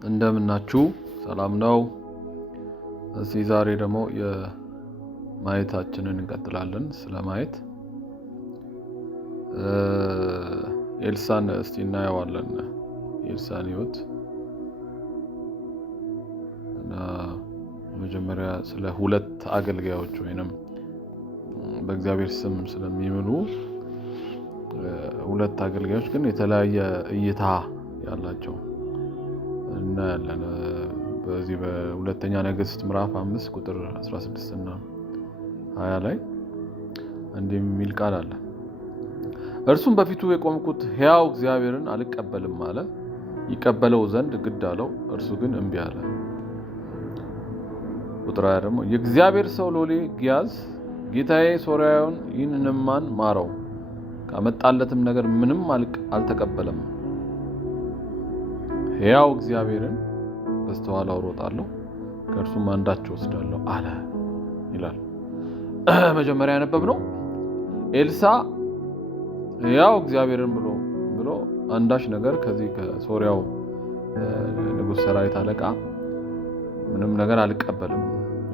እንደምናችሁ ሰላም ነው። እዚህ ዛሬ ደግሞ የማየታችንን እንቀጥላለን። ስለማየት ኤልሳን እስቲ እናየዋለን። ኤልሳን ህይወት እና መጀመሪያ ስለ ሁለት አገልጋዮች ወይንም በእግዚአብሔር ስም ስለሚምሉ ሁለት አገልጋዮች ግን የተለያየ እይታ ያላቸው እናያለን። በዚህ በሁለተኛ ነገሥት ምዕራፍ 5 ቁጥር 16 እና 20 ላይ እንዲህ የሚል ቃል አለ። እርሱም በፊቱ የቆምኩት ሕያው እግዚአብሔርን አልቀበልም አለ። ይቀበለው ዘንድ ግድ አለው፣ እርሱ ግን እምቢ አለ። ቁጥር 20 ደግሞ የእግዚአብሔር ሰው ሎሌ ግያዝ ጌታዬ ሶርያውን ይህን ንዕማን ማረው፣ ካመጣለትም ነገር ምንም አልተቀበለም። ሕያው እግዚአብሔርን በስተኋላው እሮጣለሁ፣ ከእርሱም አንዳች እወስዳለሁ አለ ይላል። መጀመሪያ ያነበብነው ኤልሳ ሕያው እግዚአብሔርን ብሎ አንዳች ነገር ከዚህ ከሶርያው ንጉሥ ሰራዊት አለቃ ምንም ነገር አልቀበልም፣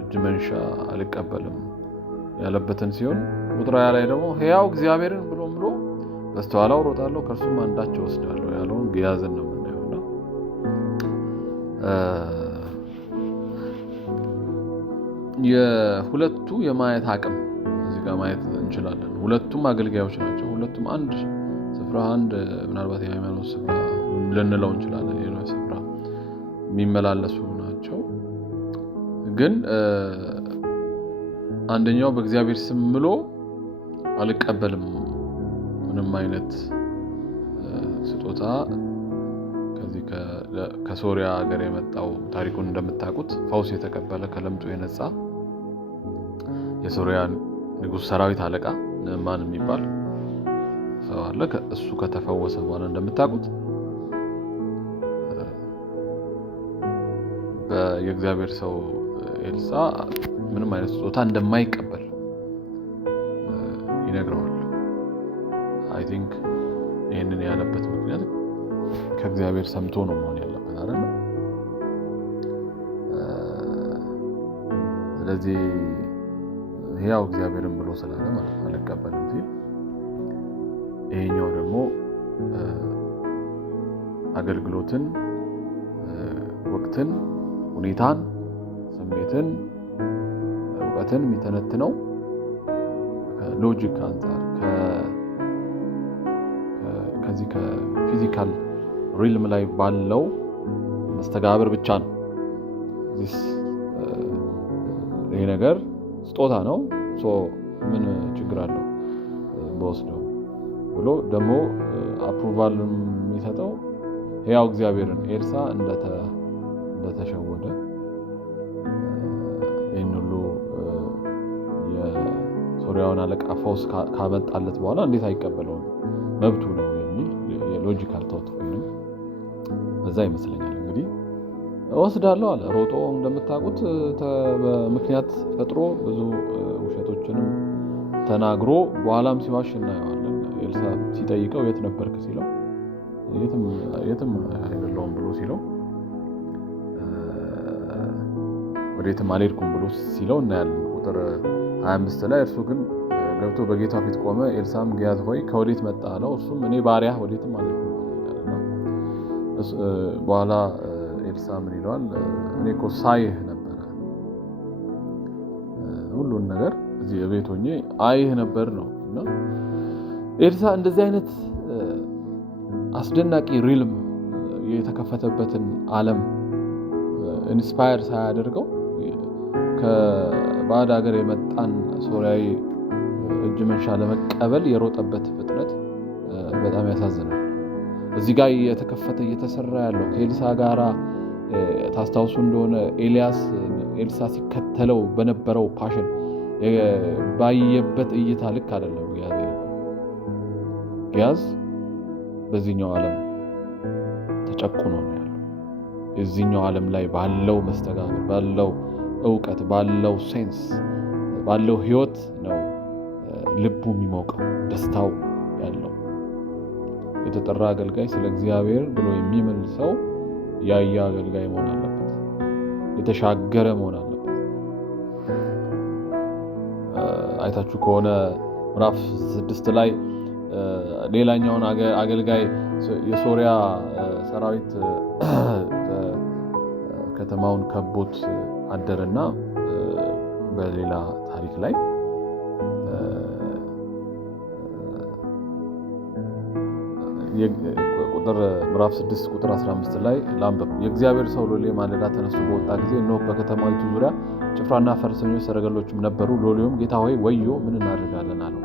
እጅ መንሻ አልቀበልም ያለበትን ሲሆን ቁጥር 20 ላይ ደግሞ ሕያው እግዚአብሔርን ብሎ በስተኋላው እሮጣለሁ ከእርሱም አንዳች እወስዳለሁ ያለውን ግያዝን ነው የምናየውና የሁለቱ የማየት አቅም እዚህ ጋር ማየት እንችላለን። ሁለቱም አገልጋዮች ናቸው። ሁለቱም አንድ ስፍራ ምናልባት የሃይማኖት ስፍራ ልንለው እንችላለን፣ ሌላ ስፍራ የሚመላለሱ ናቸው። ግን አንደኛው በእግዚአብሔር ስም ምሎ አልቀበልም ምንም አይነት ስጦታ ከዚህ ከሶሪያ ሀገር የመጣው ታሪኩን እንደምታውቁት ፈውስ የተቀበለ ከለምጡ የነጻ የሶሪያ ንጉሥ ሰራዊት አለቃ ንዕማን የሚባል ሰው አለ። እሱ ከተፈወሰ በኋላ እንደምታውቁት የእግዚአብሔር ሰው ኤልሳ ምንም አይነት ስጦታ እንደማይቀበል ይነግረዋል። አይ ቲንክ ይህንን ያለበት ምክንያት ከእግዚአብሔር ሰምቶ ነው መሆን ያለበት አይደል? ስለዚህ ሕያው እግዚአብሔርን ብሎ ስላለ ማለት አልቀበልም ሲል፣ ይሄኛው ደግሞ አገልግሎትን፣ ወቅትን፣ ሁኔታን፣ ስሜትን፣ እውቀትን የሚተነትነው ከሎጂክ አንጻር ከዚህ ከፊዚካል ሪልም ላይ ባለው መስተጋብር ብቻ ነው። ይሄ ነገር ስጦታ ነው፣ ምን ችግር አለው በወስደው ብሎ ደግሞ አፕሩቫል የሚሰጠው ሕያው እግዚአብሔርን ኤልሳ እንደተሸወደ ይህን ሁሉ የሶርያውን አለቃ ፈውስ ካመጣለት በኋላ እንዴት አይቀበለውም? መብቱ ነው የሚል የሎጂካል ቶት ወይም በዛ ይመስለኛል እንግዲህ እወስዳለሁ አለ። ሮጦ እንደምታውቁት በምክንያት ፈጥሮ ብዙ ውሸቶችንም ተናግሮ በኋላም ሲዋሽ እናየዋለን። ኤልሳ ሲጠይቀው የት ነበርክ ሲለው የትም አይደለሁም ብሎ ሲለው ወዴትም አልሄድኩም ብሎ ሲለው እናያለን። ቁጥር 25 ላይ እርሱ ግን ገብቶ በጌታ ፊት ቆመ። ኤልሳም ግያዝ ሆይ ከወዴት መጣ አለው። እርሱም እኔ ባሪያህ ወዴትም አልሄድኩም ይላልና በኋላ ኤልሳ ምን ይለዋል? እኔ እኮ ሳይህ ነበረ፣ ሁሉን ነገር እዚህ ቤት ሆኜ አይህ ነበር ነው። እና ኤልሳ እንደዚህ አይነት አስደናቂ ሪልም የተከፈተበትን ዓለም ኢንስፓየር ሳያደርገው ከባዕድ ሀገር የመጣን ሶርያዊ እጅ መንሻ ለመቀበል የሮጠበት ፍጥነት በጣም ያሳዝናል። እዚህ ጋር የተከፈተ እየተሰራ ያለው ከኤልሳ ጋራ ታስታውሱ እንደሆነ ኤልሳ ሲከተለው በነበረው ፓሽን ባየበት እይታ ልክ አይደለም። ግያዝ በዚህኛው ዓለም ተጨቁኖ ነው ያለው። የዚህኛው ዓለም ላይ ባለው መስተጋብር፣ ባለው እውቀት፣ ባለው ሴንስ፣ ባለው ህይወት ነው ልቡ የሚሞቀው፣ ደስታው ያለው። የተጠራ አገልጋይ ስለ እግዚአብሔር ብሎ የሚምል ሰው ያያ አገልጋይ መሆን አለበት። የተሻገረ መሆን አለበት። አይታችሁ ከሆነ ምዕራፍ 6 ላይ ሌላኛውን አገልጋይ የሶሪያ ሰራዊት ከተማውን ከቦት አደረና በሌላ ታሪክ ላይ ቁጥር ምዕራፍ 6 ቁጥር 15 ላይ ላንብብ። የእግዚአብሔር ሰው ሎሌ ማለዳ ተነስቶ በወጣ ጊዜ እነሆ በከተማይቱ ዙሪያ ጭፍራና ፈረሰኞች ሰረገሎችም ነበሩ። ሎሌውም ጌታ ሆይ ወዮ ምን እናደርጋለን አለው።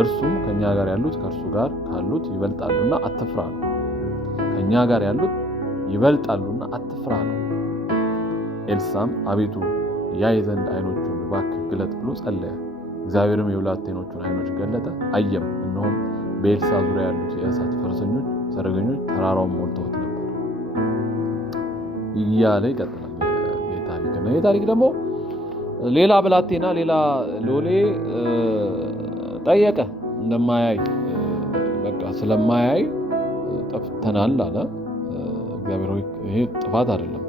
እርሱም ከኛ ጋር ያሉት ከእርሱ ጋር ካሉት ይበልጣሉና አትፍራ ነው። ከኛ ጋር ያሉት ይበልጣሉና አትፍራ ነው። ኤልሳም አቤቱ ያይ ዘንድ ዓይኖቹን እባክህ ግለጥ ብሎ ጸለየ። እግዚአብሔርም የብላቴኖቹን ዓይኖች ገለጠ፣ አየም፣ እነሆም በኤልሳ ዙሪያ ያሉት የእሳት ፈረሰኞች ሰረገኞች ተራራውን ሞልተውት ነበር እያለ ይቀጥላል ይህ ታሪክ ደግሞ ሌላ ብላቴና ሌላ ሎሌ ጠየቀ። እንደማያይ በቃ ስለማያይ ጠፍተናል አለ። እግዚአብሔር ሆይ ይሄ ጥፋት አይደለም፣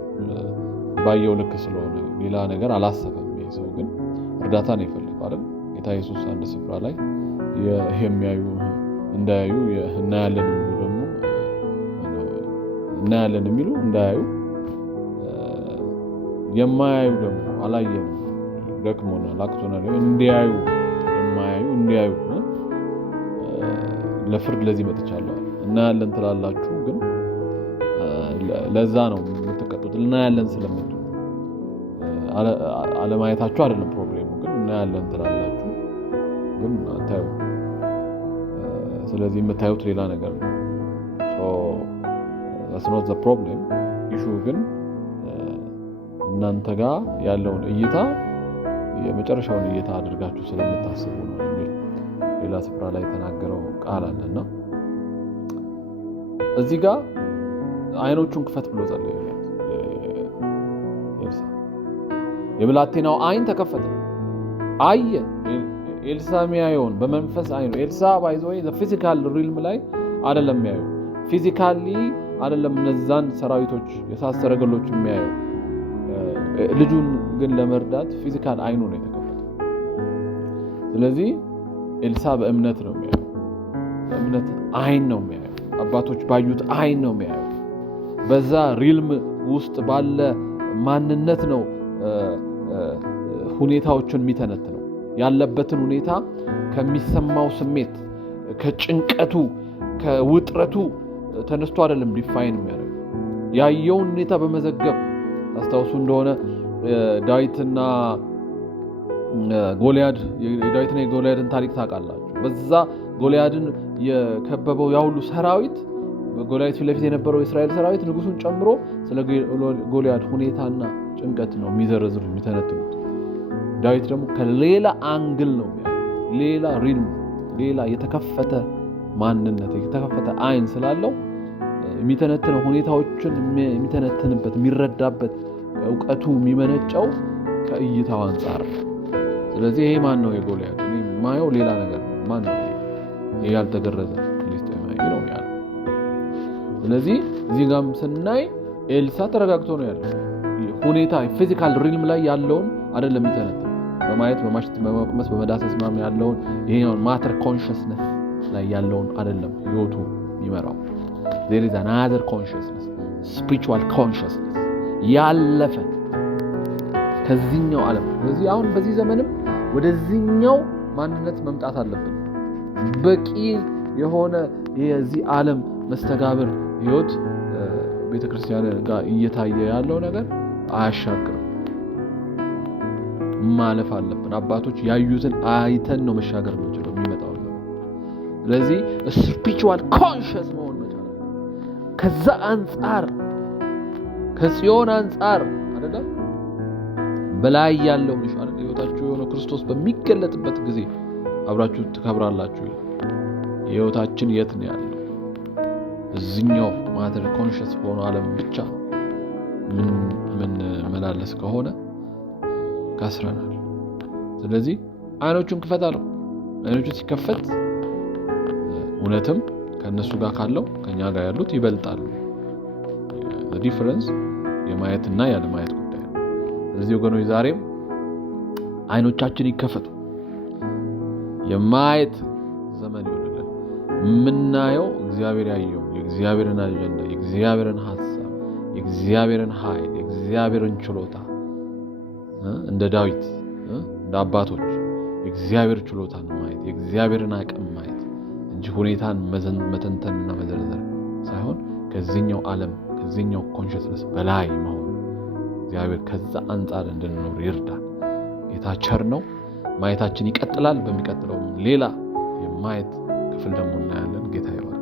ባየው ልክ ስለሆነ ሌላ ነገር አላሰበም። ይሄ ሰው ግን እርዳታ ነው የፈለገው አይደል? ጌታ ኢየሱስ አንድ ስፍራ ላይ የሚያዩ እንዳያዩ እናያለን የሚሉ ደግሞ እናያለን የሚሉ እንዳያዩ የማያዩ ደግሞ አላየንም ደክሞናል አቅቶናል እንዲያዩ የማያዩ እንዲያዩ ለፍርድ ለዚህ መጥቻለሁ። እናያለን ትላላችሁ ግን ለዛ ነው የምትቀጡት። እናያለን ስለምትሉ አለማየታችሁ አይደለም ፕሮብሌሙ፣ ግን እናያለን ትላላችሁ ግን አታዩ። ስለዚህ የምታዩት ሌላ ነገር ነው። that's not the problem issue ግን እናንተ ጋር ያለውን እይታ የመጨረሻውን እይታ አድርጋችሁ ስለምታስቡ ነው የሚል ሌላ ስፍራ ላይ ተናገረው ቃል አለና እዚህ ጋር አይኖቹን ክፈት ብሎ ጸለየ። ኤልሳ የብላቴናው አይን ተከፈተ፣ አየ። ኤልሳ የሚያየውን በመንፈስ አይኑ ኤልሳ ባይዘው ፊዚካል ሪልም ላይ አይደለም የሚያየው፣ ፊዚካሊ አይደለም እነዛን ሰራዊቶች የእሳት ሰረገሎች የሚያየው። ልጁን ግን ለመርዳት ፊዚካል አይኑ ነው የተከፈተው። ስለዚህ ኤልሳ በእምነት ነው የሚያየው፣ በእምነት አይን ነው የሚያየው። አባቶች ባዩት አይን ነው የሚያየው። በዛ ሪልም ውስጥ ባለ ማንነት ነው ሁኔታዎችን የሚተነትነው። ያለበትን ሁኔታ ከሚሰማው ስሜት፣ ከጭንቀቱ፣ ከውጥረቱ ተነስቶ አይደለም ዲፋይን የሚያደርገው። ያየውን ሁኔታ በመዘገብ ታስታውሱ እንደሆነ ዳዊትና ጎልያድ የዳዊትና የጎልያድን ታሪክ ታውቃላችሁ። በዛ ጎልያድን የከበበው ያ ሁሉ ሰራዊት ጎልያድ ፊት ለፊት የነበረው የእስራኤል ሰራዊት ንጉሱን ጨምሮ ስለ ጎልያድ ሁኔታና ጭንቀት ነው የሚዘረዝሩ የሚተነትኑት። ዳዊት ደግሞ ከሌላ አንግል ነው ሌላ ሪልም ሌላ የተከፈተ ማንነት የተከፈተ አይን ስላለው የሚተነትነው ሁኔታዎችን የሚተነትንበት የሚረዳበት ዕውቀቱ የሚመነጨው ከእይታው አንፃር። ስለዚህ ይሄ ማን ነው የጎልያድ? እኔ ማየው ሌላ ነገር ነው። ማን ነው ይሄ ያልተገረዘ ፍልስጤማዊ ነው ያለው። ስለዚህ እዚህ ጋርም ስናይ ኤልሳ ተረጋግቶ ነው ያለው። ሁኔታ ፊዚካል ሪልም ላይ ያለውን አይደለም የሚተነትነው፣ በማየት በማሽት በመቅመስ በመዳሰስ ምናምን ያለውን ይሄውን ማተር ኮንሽስነስ ላይ ያለውን አይደለም ህይወቱ የሚመራው። there is another consciousness, spiritual consciousness ያለፈ ከዚህኛው ዓለም። ስለዚህ አሁን በዚህ ዘመንም ወደዚህኛው ማንነት መምጣት አለብን። በቂ የሆነ የዚህ ዓለም መስተጋብር ህይወት ቤተክርስቲያን ጋር እየታየ ያለው ነገር አያሻግርም። ማለፍ አለብን። አባቶች ያዩትን አይተን ነው መሻገር የምንችለው የሚመጣው ነው። ስለዚህ spiritual conscious መሆን መቻል ከዛ አንፃር ከጽዮን አንፃር አይደለም በላይ ያለው ይሻላል። ህይወታችሁ የሆነ ክርስቶስ በሚገለጥበት ጊዜ አብራችሁ ትከብራላችሁ። ህይወታችን የት ነው ያለው? እዚህኛው ማተር ኮንሽስ ሆኖ ዓለም ብቻ ምን መላለስ ከሆነ ካስረናል። ስለዚህ አይኖቹን ክፈታለሁ። አይኖቹ ሲከፈት እውነትም ከነሱ ጋር ካለው ከኛ ጋር ያሉት ይበልጣሉ። ዲፈረንስ የማየትና ያለማየት ጉዳይ ነው። ስለዚህ ወገኖች ዛሬም አይኖቻችን ይከፈቱ፣ የማየት ዘመን ይሆንልን። የምናየው እግዚአብሔር ያየው የእግዚአብሔርን አጀንዳ፣ የእግዚአብሔርን ሐሳብ፣ የእግዚአብሔርን ኃይል፣ የእግዚአብሔርን ችሎታ እንደ ዳዊት እንደ አባቶች የእግዚአብሔር ችሎታን ማየት፣ የእግዚአብሔርን አቅም ማየት እንጂ ሁኔታን መተንተንና መዘርዘር ሳይሆን ከዚህኛው ዓለም ከዚህኛው ኮንሽስነስ በላይ መሆን እግዚአብሔር ከዛ አንጻር እንድንኖር ይርዳል። ጌታ ቸር ነው። ማየታችን ይቀጥላል። በሚቀጥለው ሌላ የማየት ክፍል ደግሞ እናያለን። ጌታ ይባርክ።